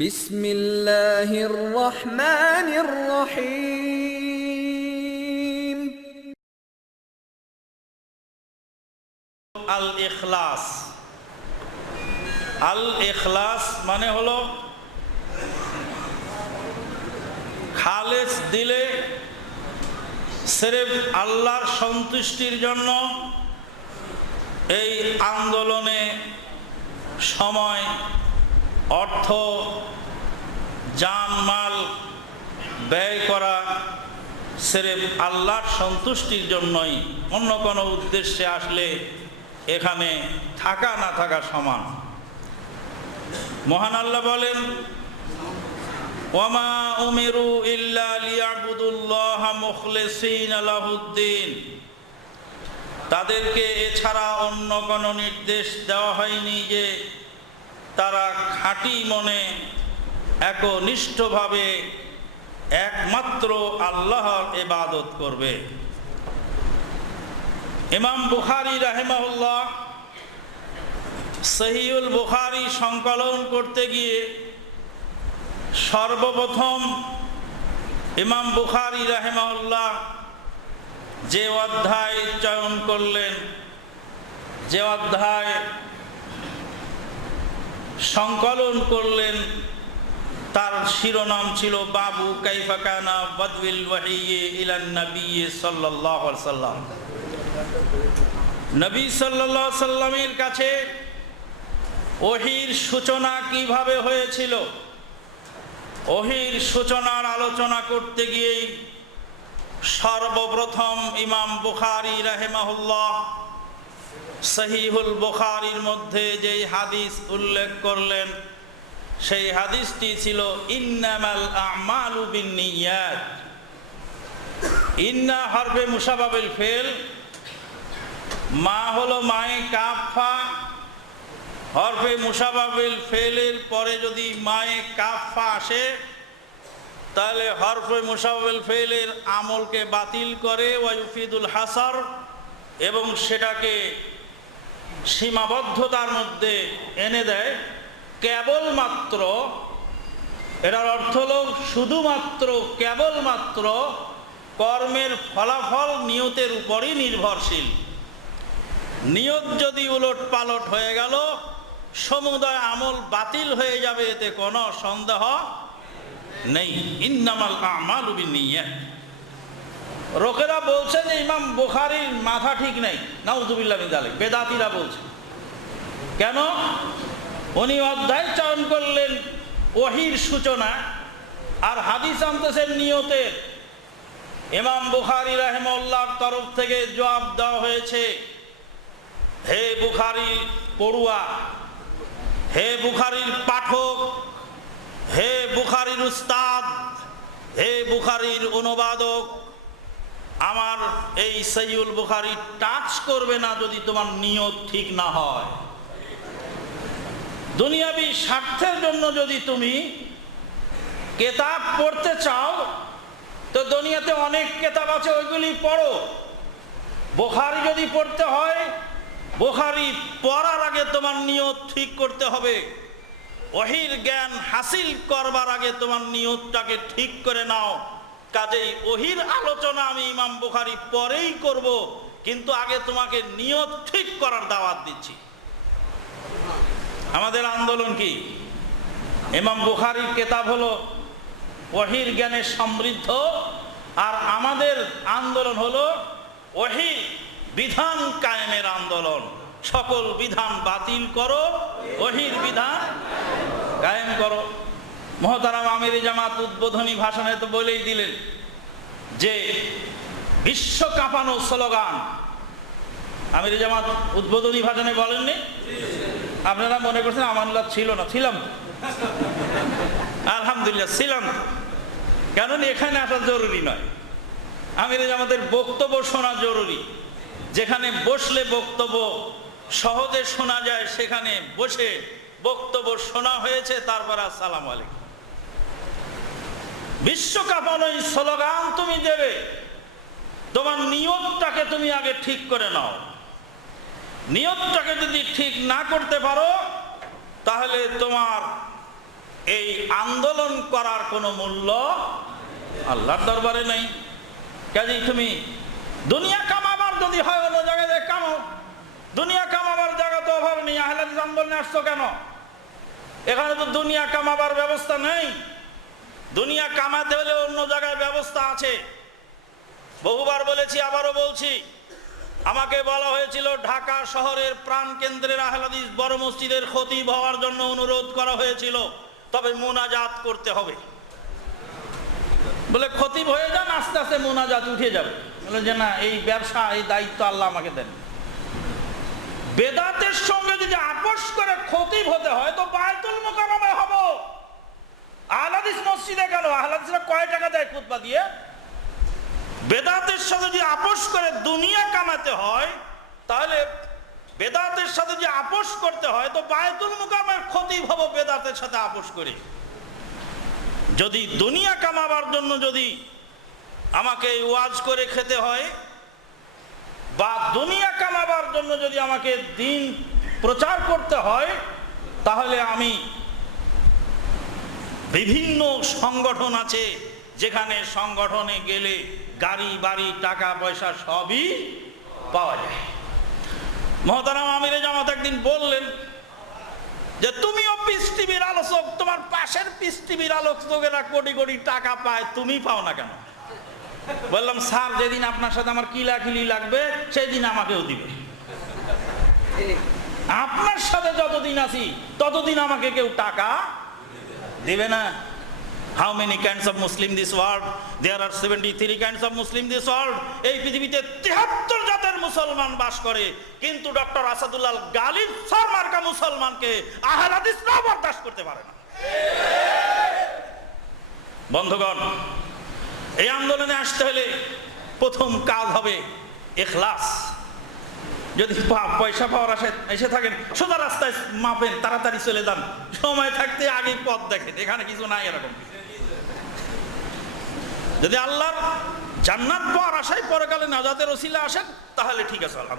বিসমিল্লাহির রহমানির রহিম। আল ইখলাস। আল ইখলাস মানে হলো খালেস দিলে সির্ফ আল্লাহর সন্তুষ্টির জন্য এই আন্দোলনে সময়, অর্থ, জানমাল ব্যয় করা সির্ফ আল্লাহর সন্তুষ্টির জন্যই, অন্য কোনো উদ্দেশ্যে আসলে এখানে থাকা না থাকা সমান। মহান আল্লাহ বলেন, ওয়ামা উমিরু ইল্লা লিয়াবুদুল্লাহা মুখলিসিনা লাহুদ্দিন। তাদেরকে এছাড়া অন্য কোনো নির্দেশ দেওয়া হয়নি যে তারা খাঁটি মনে একনিষ্ঠভাবে একমাত্র আল্লাহর ইবাদত করবে। ইমাম বুখারী রাহিমাহুল্লাহ সহিহুল বুখারী সংকলন করতে গিয়ে সর্বপ্রথম ইমাম বুখারী রাহিমাহুল্লাহ যে অধ্যায় চয়ন করলেন, যে অধ্যায় সংকলন করলেন, তার শিরোনাম ছিল বাবু কাইফা কানা বাদউল ওয়াহী ইলান নবী সাল্লাল্লাহু আলাইহি ওয়াসাল্লাম। নবী সাল্লাল্লাহু আলাইহি ওয়াসাল্লামের কাছে ওহীর সূচনা কিভাবে হয়েছিল, ওহীর সূচনার আলোচনা করতে গিয়েই সর্বপ্রথম ইমাম বুখারী রাহিমাহুল্লাহ সহিহুল বুখারীর মধ্যে যেই হাদিস উল্লেখ করলেন, সেই হাদিসটি ছিল ইন্নামাল আমালু বিন্নিয়াত। ইন্না হরফে মুশাবাবিল ফেল, মা হলো মায়ে কাফা। হরফে মুশাবাবিল ফেলের পরে যদি মায়ে কাফা আসে তাহলে হরফে মুশাবাবিল ফেলের আমলকে বাতিল করে, ওয়ায়ুফিদুল হাসার, এবং সেটাকে সীমাবদ্ধতার মধ্যে এনে দেয়। কেবলমাত্র, এটার অর্থ হল শুধুমাত্র, কেবলমাত্র কর্মের ফলাফল নিয়তের উপরই নির্ভরশীল। নিয়ত যদি উলট পালট হয়ে গেল, সমুদয় আমল বাতিল হয়ে যাবে, এতে কোনো সন্দেহ নেই। ইন্নামাল আমালু বিন্নিয়াত। লোকেরা বলছে যে ইমাম বুখারীর মাথা ঠিক নেই, নাউযুবিল্লাহ মিন যালিক, বেদাতীরা বলছে। কেন? উনি অধ্যায় চয়ন করলেন ওহীর সূচনা, আর হাদিস আনতেছেন নিয়তের। ইমাম বুখারী রাহিমাহুল্লাহর তরফ থেকে জবাব দেওয়া হয়েছে, হে বুখারীর পড়ুয়া, হে বুখারীর পাঠক, হে বুখারীর উস্তাদ, হে বুখারীর অনুবাদক, আমার এই সহিহুল বুখারী টাচ করবে না যদি তোমার নিয়ত ঠিক না হয়। দুনিয়াবি স্বার্থের জন্য যদি তুমি কেতাব পড়তে চাও তো দুনিয়াতে অনেক কেতাব আছে, ওইগুলি পড়ো। বুখারী যদি পড়তে হয়, বুখারী পড়ার আগে তোমার নিয়ত ঠিক করতে হবে। ওহীর জ্ঞান হাসিল করবার আগে তোমার নিয়তটাকে ঠিক করে নাও। কাজেই ওহীর আলোচনা আমি ইমাম বুখারী পরেই করব, কিন্তু আগে তোমাকে নিয়ত ঠিক করার দাওয়াত দিচ্ছি। আমাদের আন্দোলন কি? ইমাম বুখারীর কিতাব হলো ওহীর জ্ঞানে সমৃদ্ধ, আর আমাদের আন্দোলন হলো ওহীর বিধান কায়েমের আন্দোলন। সকল বিধান বাতিল করো, ওহীর বিধান কায়েম করো। মুহতারাম আমির জামাত উদ্বোধনী ভাষণে তো বলেই দিলেন যে বিশ্ব কাঁপানো স্লোগান। আমির জামাত উদ্বোধনী ভাষণে বলেননি? আপনারা মনে করছেন আমানুল্লাহ ছিল না? ছিলাম, আলহামদুলিল্লাহ ছিলাম। কারণ এখানে আসা জরুরি নয়, আমির জামাতের বক্তব্য শোনা জরুরি। যেখানে বসলে বক্তব্য সহজে শোনা যায়, সেখানে বসে বক্তব্য শোনা হয়েছে, তারপর আসসালামু আলাইকুম। বিশ্ব কাঁপানো স্লোগান তুমি দেবে, তোমার নিয়তটাকে তুমি আগে ঠিক করে নাও। নিয়তটাকে যদি ঠিক না করতে পারো তাহলে তোমার এই আন্দোলন করার কোনো মূল্য আল্লাহর দরবারে নেই। কাজেই তুমি দুনিয়া কামাবার যদি হয় অন্য জায়গায় কামাও, দুনিয়া কামাবার জায়গা তো অভাব নেই। আহলে হাদিস আন্দোলনে আসছো কেন? এখানে তো দুনিয়া কামাবার ব্যবস্থা নেই। দুনিয়া কামাতে হলে অন্য জায়গায় ব্যবস্থা আছে। বহুবার বলেছি, আবারও বলছি, আমাকে বলা হয়েছিল ঢাকা শহরের প্রাণ কেন্দ্রের আহলে হাদিস বড় মসজিদের খতিব হওয়ার জন্য অনুরোধ করা হয়েছিল, তবে মুনাজাত করতে হবে। বলে খতিব হয়ে যান, আস্তে আস্তে মুনাজাত উঠে যাবে। বলে যে না, এই ব্যবসা, এই দায়িত্ব আল্লাহ আমাকে দেন। বেদাতের সঙ্গে যদি আপোষ করে খতিব হতে হয় তো বায়তুল মুকাররমায় হব। আহলে হাদিস মসজিদে কেন? আহলে হাদিসরা কয় টাকা দেয় খুতবা দিয়ে? বেদাতের সাথে যদি আপোষ করে দুনিয়া কামাতে হয়, তাহলে বেদাতের সাথে যদি আপোষ করতে হয় তো বায়তুল মুকাররমায় খতিব হব বেদাতের সাথে আপোষ করে। যদি দুনিয়া কামাবার জন্য যদি আমাকে ওয়াজ করে খেতে হয়, বা দুনিয়া কামাবার জন্য যদি আমাকে দিন প্রচার করতে হয়, তাহলে আমি বিভিন্ন সংগঠন আছে, যেখানে সংগঠনে গেলে গাড়ি বাড়ি টাকা পয়সা সবই পাওয়া যায়। মহতারাম আমিরে জামাত একদিন বললেন যে তুমিও পিস টিভির আলোচক, তোমার পাশের পিস টিভির আলোচকেরা কোটি কোটি টাকা পায়, তুমি পাও না কেন? বললাম স্যার, যেদিন আপনার সাথে আমার কিলাকিলি লাগবে সেই দিন আমাকেও দিবে। আপনার সাথে যতদিন আছি ততদিন আমাকে কেউ টাকা দিবে না। How many kinds of Muslim this world? There are 73 kinds of Muslim this world. এই পৃথিবীতে 73 জাতের মুসলমান বাস করে, কিন্তু ডক্টর আসাদুল্লাহ গালিব স্যার মার্কা মুসলমানকে আহলে হাদিসরা বরদাস্ত করতে পারে না। বন্ধুগণ, এই আন্দোলনে আসতে হলে প্রথম কাজ হবে ইখলাস। যদি পয়সা পাওয়ার আশায় এসে থাকেন, সোজা রাস্তায় মাপেন, তাড়াতাড়ি চলে যান, সময় থাকতে আগে পথ দেখেন, এখানে কিছু নাই এরকম। যদি আল্লাহর জান্নাত পাওয়ার আশায় পরকালে নাজাতের ওসিলা আসেন, তাহলে ঠিক আছে।